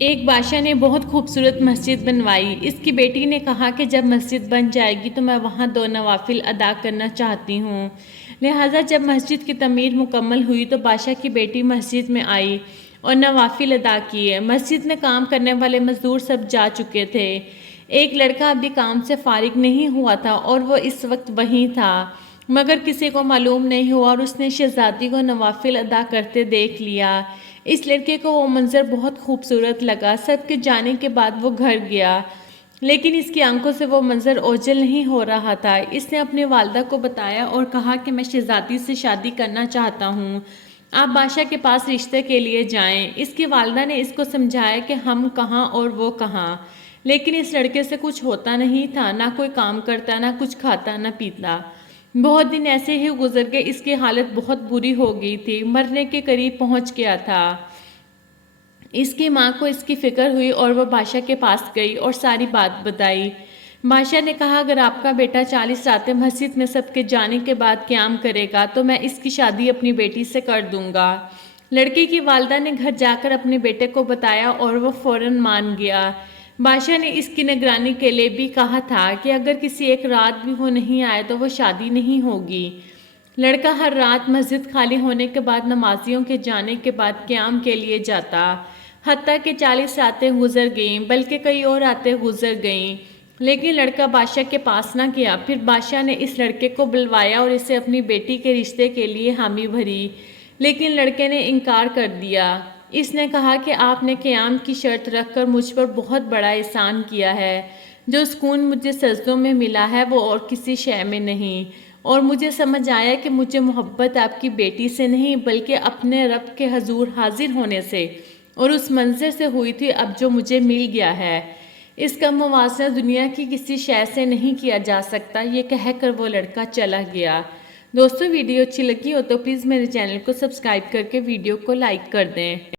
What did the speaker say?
ایک بادشاہ نے بہت خوبصورت مسجد بنوائی۔ اس کی بیٹی نے کہا کہ جب مسجد بن جائے گی تو میں وہاں 2 نوافل ادا کرنا چاہتی ہوں۔ لہٰذا جب مسجد کی تعمیر مکمل ہوئی تو بادشاہ کی بیٹی مسجد میں آئی اور نوافل ادا کیے۔ مسجد میں کام کرنے والے مزدور سب جا چکے تھے۔ ایک لڑکا ابھی کام سے فارغ نہیں ہوا تھا اور وہ اس وقت وہیں تھا، مگر کسی کو معلوم نہیں ہوا اور اس نے شہزادی کو نوافل ادا کرتے دیکھ لیا۔ اس لڑکے کو وہ منظر بہت خوبصورت لگا۔ سب کے جانے کے بعد وہ گھر گیا، لیکن اس کی آنکھوں سے وہ منظر اوجھل نہیں ہو رہا تھا۔ اس نے اپنی والدہ کو بتایا اور کہا کہ میں شہزادی سے شادی کرنا چاہتا ہوں، آپ بادشاہ کے پاس رشتے کے لیے جائیں۔ اس کی والدہ نے اس کو سمجھایا کہ ہم کہاں اور وہ کہاں، لیکن اس لڑکے سے کچھ ہوتا نہیں تھا، نہ کوئی کام کرتا، نہ کچھ کھاتا نہ پیتا۔ بہت دن ایسے ہی گزر گئے۔ اس کی حالت بہت بری ہو گئی تھی، مرنے کے قریب پہنچ گیا تھا۔ اس کی ماں کو اس کی فکر ہوئی اور وہ بادشاہ کے پاس گئی اور ساری بات بتائی۔ بادشاہ نے کہا اگر آپ کا بیٹا 40 راتیں مسجد میں سب کے جانے کے بعد قیام کرے گا تو میں اس کی شادی اپنی بیٹی سے کر دوں گا۔ لڑکی کی والدہ نے گھر جا کر اپنے بیٹے کو بتایا اور وہ فوراً مان گیا۔ بادشاہ نے اس کی نگرانی کے لیے بھی کہا تھا کہ اگر کسی ایک رات بھی وہ نہیں آئے تو وہ شادی نہیں ہوگی۔ لڑکا ہر رات مسجد خالی ہونے کے بعد نمازیوں کے جانے کے بعد قیام کے لیے جاتا، حتیٰ کہ 40 راتیں گزر گئیں، بلکہ کئی اور راتیں گزر گئیں، لیکن لڑکا بادشاہ کے پاس نہ گیا۔ پھر بادشاہ نے اس لڑکے کو بلوایا اور اسے اپنی بیٹی کے رشتے کے لیے حامی بھری، لیکن لڑکے نے انکار کر دیا۔ اس نے کہا کہ آپ نے قیام کی شرط رکھ کر مجھ پر بہت بڑا احسان کیا ہے۔ جو سکون مجھے سجدوں میں ملا ہے وہ اور کسی شے میں نہیں، اور مجھے سمجھ آیا کہ مجھے محبت آپ کی بیٹی سے نہیں بلکہ اپنے رب کے حضور حاضر ہونے سے اور اس منظر سے ہوئی تھی اب جو مجھے مل گیا ہے۔ اس کا موازنہ دنیا کی کسی شے سے نہیں کیا جا سکتا۔ یہ کہہ کر وہ لڑکا چلا گیا۔ دوستو، ویڈیو اچھی لگی ہو تو پلیز میرے چینل کو سبسکرائب کر کے ویڈیو کو لائک کر دیں۔